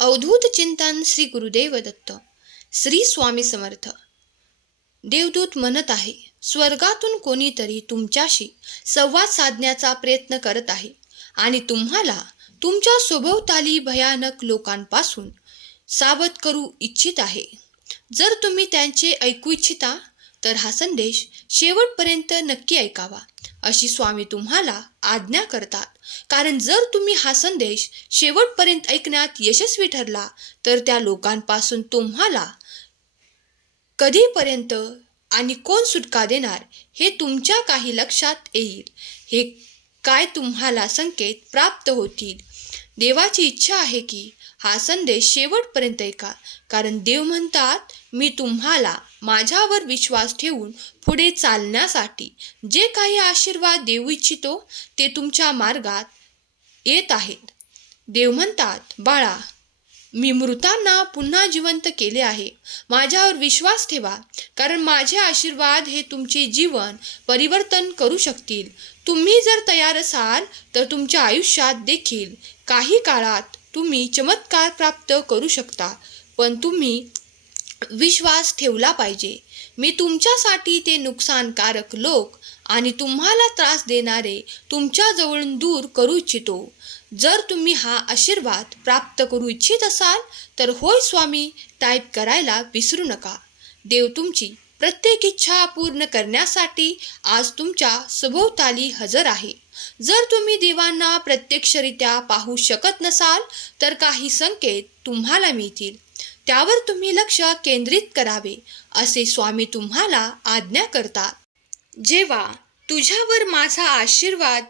अवधूत चिंतन श्री गुरुदेव दत्त. श्री स्वामी समर्थ. देवदूत म्हणत आहे स्वर्गातून कोणीतरी तुमच्याशी संवाद साधण्याचा प्रयत्न करत आहे आणि तुम्हाला तुमच्या सभोवताली भयानक लोकांपासून सावध करू इच्छित आहे. जर तुम्ही त्यांचे ऐकू इच्छिता तर हा संदेश शेवटपर्यंत नक्की ऐकावा अशी स्वामी तुम्हाला आज्ञा करतात. कारण जर तुम्ही हा संदेश शेवटपर्यंत ऐकण्यात यशस्वी ठरला तर त्या लोकांपासून तुम्हाला कधीपर्यंत आणि कोण सुटका देणार हे तुमच्या काही लक्षात येईल. हे काय तुम्हाला संकेत प्राप्त होतील? देवाची इच्छा आहे की हा संदेश शेवटपर्यंत ऐका. कारण देव म्हणतात मी तुम्हाला माझ्यावर विश्वास ठेवून पुढे चालण्यासाठी जे काही आशीर्वाद देऊ इच्छितो ते तुमच्या मार्गात येत आहेत. देव म्हणतात बाळा मी मृतांना पुन्हा जिवंत केले आहे. माझ्यावर विश्वास ठेवा. कारण माझे आशीर्वाद हे तुमचे जीवन परिवर्तन करू शकतील. तुम्ही जर तयार असाल तर तुमच्या आयुष्यात देखील काही काळात तुम्ही चमत्कार प्राप्त करू शकता पण तुम्ही विश्वास ठेवला पाहिजे. मी तुमच्यासाठी ते नुकसानकारक लोक आणि तुम्हाला त्रास देणारे तुमच्याजवळून दूर करू इच्छितो. जर तुम्ही हा आशीर्वाद प्राप्त करू इच्छित असाल तर होय स्वामी टाईप करायला विसरू नका. देव तुमची प्रत्येक इच्छा पूर्ण करण्यासाठी आज तुमच्या सभोवताली हजर आहे. जर तुम्ही देवांना प्रत्यक्षरित्या पाहू शकत नसाल तर काही संकेत तुम्हाला मिळतील. त्यावर तुम्ही लक्ष केंद्रित करावे असे स्वामी तुम्हाला आज्ञा करतात. जेव्हा तुझ्यावर माझा आशीर्वाद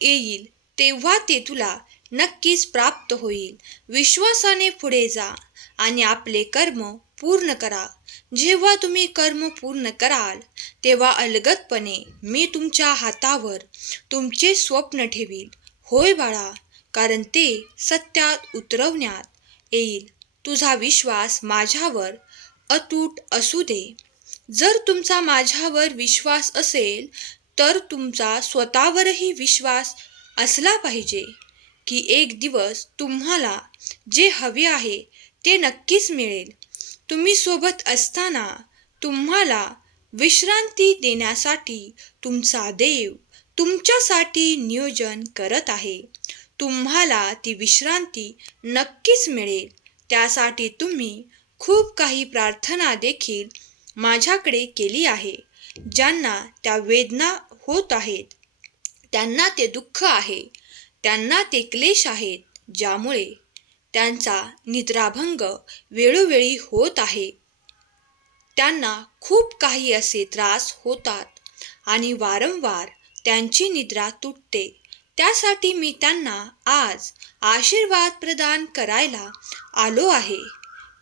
येईल तेव्हा ते तुला नक्कीच प्राप्त होईल. विश्वासाने पुढे जा आणि आपले कर्म पूर्ण करा. जेव्हा तुम्ही कर्म पूर्ण कराल तेव्हा अलगदपणे मी तुमच्या हातावर तुमचे स्वप्न ठेवील होय बाळा कारण ते सत्यात उतरवण्यात येईल. तुझा विश्वास माझ्यावर अतूट असू दे. जर तुमचा माझ्यावर विश्वास असेल तर तुमचा स्वतःवरही विश्वास असला पाहिजे की एक दिवस तुम्हाला जे हवे आहे ते नक्कीच मिळेल. तुम्ही सोबत असताना तुम्हाला विश्रांती देण्यासाठी तुमचा देव तुमच्यासाठी नियोजन करत आहे. तुम्हाला ती विश्रांती नक्कीच मिळेल. त्यासाठी तुम्ही खूप काही प्रार्थना देखील माझ्याकडे केली आहे ज्यांना त्या वेदना होत आहेत. त्यांना ते दुःख आहे. त्यांना ते क्लेश आहेत ज्यामुळे त्यांचा निद्राभंग वेळोवेळी होत आहे. त्यांना खूप काही असे त्रास होतात आणि वारंवार त्यांची निद्रा तुटते. त्यासाठी मी त्यांना आज आशीर्वाद प्रदान करायला आलो आहे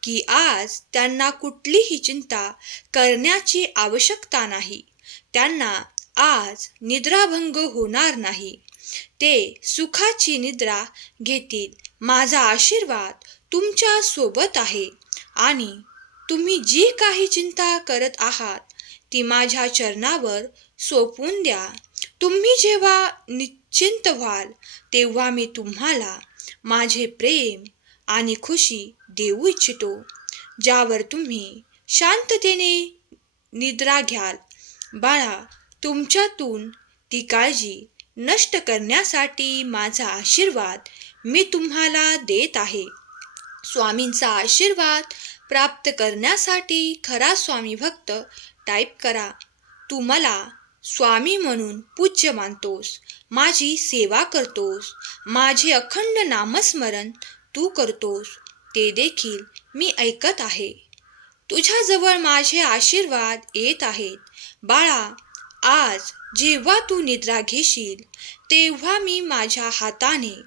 की आज त्यांना कुठलीही चिंता करण्याची आवश्यकता नाही. त्यांना आज निद्राभंग होणार नाही. ते सुखाची निद्रा घेतील. माझा आशीर्वाद तुमच्यासोबत आहे. आणि तुम्ही जी काही चिंता करत आहात ती माझ्या चरणावर सोपून द्या. तुम्ही जेव्हा निश्चिंत व्हाल तेव्हा मी तुम्हाला माझे प्रेम आणि खुशी देऊ इच्छितो. ज्यावर तुम्ही शांततेने निद्रा घ्याल. बाळा तुमच्यातून ती काळजी नष्ट करण्यासाठी माझा आशीर्वाद मी तुम्हाला देत आहे. स्वामींचा आशीर्वाद प्राप्त करण्यासाठी खरा स्वामी भक्त टाईप करा. तू मला स्वामी म्हणून पूज्य मानतोस माझी सेवा करतोस माझे अखंड नामस्मरण तू करतोस ते देखील मी ऐकत आहे. तुझ्याजवळ माझे आशीर्वाद येत आहेत. बाळा आज जेव्हा तू निद्रा घेशील तेव्हा मी माझ्या हाताने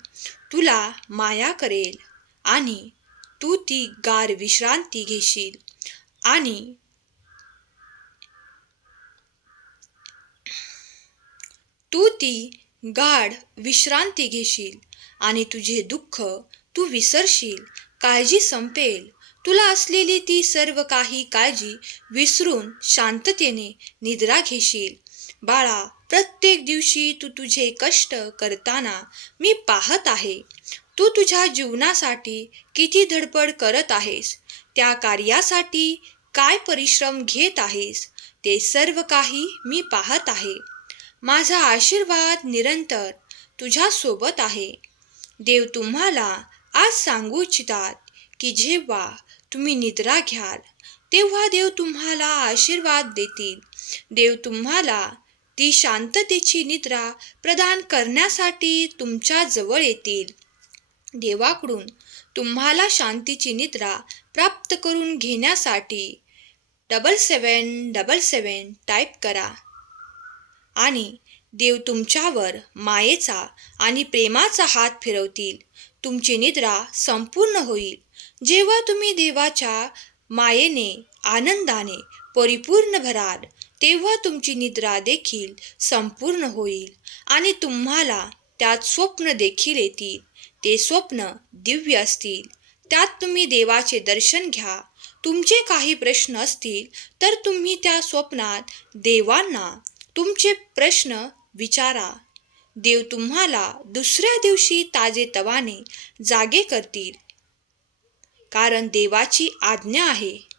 तुला माया करेल आणि तू ती गार विश्रांती घेशील आणि तू ती गाढ विश्रांती घेशील आणि तुझे दुःख तू विसरशील काळजी संपेल. तुला असलेली ती सर्व काही काळजी विसरून शांततेने निद्रा घेशील. बाळा प्रत्येक दिवशी तू तुझे कष्ट करताना मी पाहत आहे. तू तुझ्या जीवनासाठी किती धडपड करत आहेस? त्या कार्यासाठी काय परिश्रम घेत आहेस? ते सर्व काही मी पाहत आहे. माझा आशीर्वाद निरंतर तुझ्यासोबत आहे. देव तुम्हाला आज सांगू इच्छितात की जेव्हा तुम्ही निद्रा घ्याल तेव्हा देव तुम्हाला आशीर्वाद देतील. देव तुम्हाला ती शांततेची निद्रा प्रदान करण्यासाठी तुमच्या जवळ येतील. देवाकडून तुम्हाला शांतीची निद्रा प्राप्त करून घेण्यासाठी double seven double seven type करा. आणि देव तुमच्यावर मायेचा आणि प्रेमाचा हात फिरवतील. तुमची निद्रा संपूर्ण होईल. जेव्हा तुम्ही देवाच्या मायेने आनंदाने परिपूर्ण भराल तेव्हा तुमची निद्रा देखील संपूर्ण होईल आणि तुम्हाला त्यात स्वप्न देखील येतील. ते स्वप्न दिव्य असतील. त्यात तुम्ही देवाचे दर्शन घ्या. तुमचे काही प्रश्न असतील तर तुम्ही त्या स्वप्नात देवांना तुमचे प्रश्न विचारा. देव तुम्हाला दुसऱ्या दिवशी ताजे तवाने जागे करतील. कारण देवाची आज्ञा आहे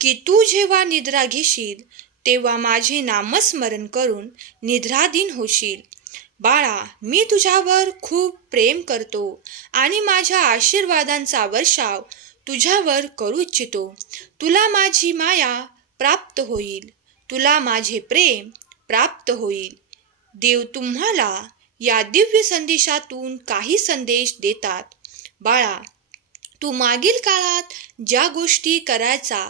की तू जेव्हा निद्रा घेशील तेव्हा माझे नामस्मरण करून निद्राधीन होशील. बाळा मी तुझ्यावर खूप प्रेम करतो आणि माझ्या आशीर्वादांचा वर्षाव तुझ्यावर करू इच्छितो. तुला माझी माया प्राप्त होईल. तुला माझे प्रेम प्राप्त होईल. देव तुम्हाला या दिव्य संदेशातून काही संदेश देतात. बाळा तू मागील काळात ज्या गोष्टी करायचा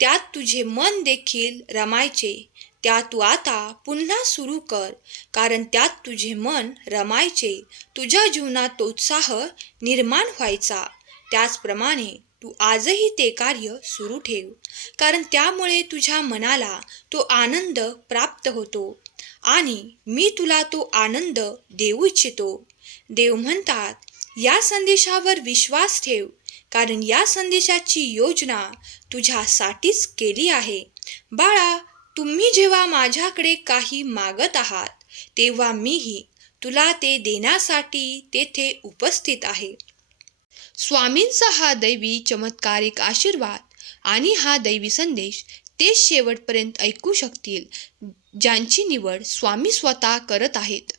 त्यात तुझे मन देखील रमायचे. त्या तू आता पुन्हा सुरू कर. कारण त्यात तुझे मन रमायचे. तुझ्या जीवनात उत्साह निर्माण व्हायचा. त्याचप्रमाणे तू आजही ते कार्य सुरू ठेव. कारण त्यामुळे तुझ्या मनाला तो आनंद प्राप्त होतो. आणि मी तुला तो आनंद देऊ इच्छितो. देव म्हणतात या संदेशावर विश्वास ठेव. कारण या संदेशाची योजना तुझ्यासाठीच केली आहे. बाळा तुम्ही जेव्हा माझ्याकडे काही मागत आहात तेव्हा मीही तुला ते देण्यासाठी तेथे उपस्थित आहे. स्वामींचा हा दैवी चमत्कारिक आशीर्वाद आणि हा दैवी संदेश ते शेवटपर्यंत ऐकू शकतील ज्यांची निवड स्वामी स्वतः करत आहेत.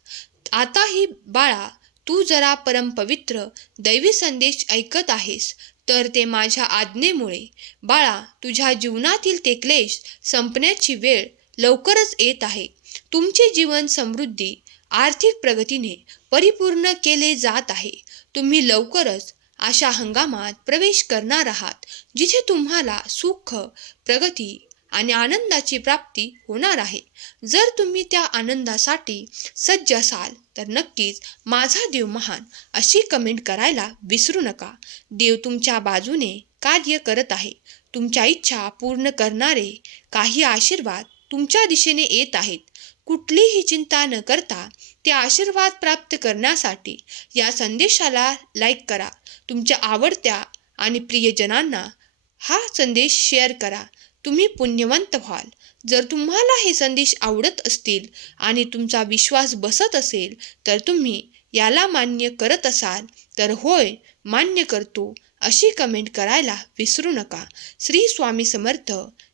आताही बाळा तू जरा परमपवित्र दैवी संदेश ऐकत आहेस तर ते माझ्या आज्ञेमुळे. बाळा तुझ्या जीवनातील ते क्लेश संपण्याची वेळ लवकरच येत आहे. तुमचे जीवन समृद्धी आर्थिक प्रगतीने परिपूर्ण केले जात आहे. तुम्ही लवकरच अशा हंगामात प्रवेश करणार आहात जिथे तुम्हाला सुख प्रगती आणि आनंदाची प्राप्ती होणार आहे. जर तुम्ही त्या आनंदासाठी सज्ज असाल तर नक्कीच माझा देव महान अशी कमेंट करायला विसरू नका. देव तुमच्या बाजूने कार्य करत आहे. तुमच्या इच्छा पूर्ण करणारे काही आशीर्वाद तुमच्या दिशेने येत आहेत. कुठलीही चिंता न करता ते आशीर्वाद प्राप्त करण्यासाठी या संदेशाला लाईक करा. तुमच्या आवडत्या आणि प्रियजनांना हा संदेश शेअर करा. तुम्ही पुण्यवंत व्हाल. जर तुम्हाला हे संदेश आवडत असतील आणि तुमचा विश्वास बसत असेल तर तुम्ही याला मान्य करत असाल तर होय मान्य करतो अशी कमेंट करायला विसरू नका. श्री स्वामी समर्थ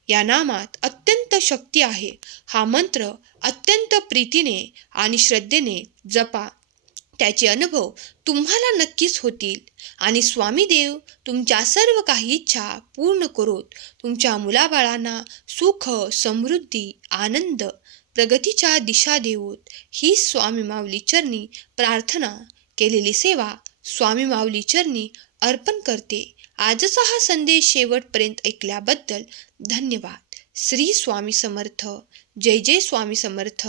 या नामात अत्यंत शक्ती आहे. हा मंत्र अत्यंत प्रीतीने आणि श्रद्धेने जपा. त्याचे अनुभव तुम्हाला नक्कीच होतील. आणि स्वामी देव तुमच्या सर्व काही इच्छा पूर्ण करोत. तुमच्या मुलाबाळांना सुख समृद्धी आनंद प्रगतीच्या दिशा देऊत ही स्वामी माऊली चरणी प्रार्थना केलेली सेवा स्वामी माऊली चरणी अर्पण करते. आजचा हा संदेश शेवटपर्यंत ऐकल्याबद्दल धन्यवाद. श्री स्वामी समर्थ. जय जय स्वामी समर्थ.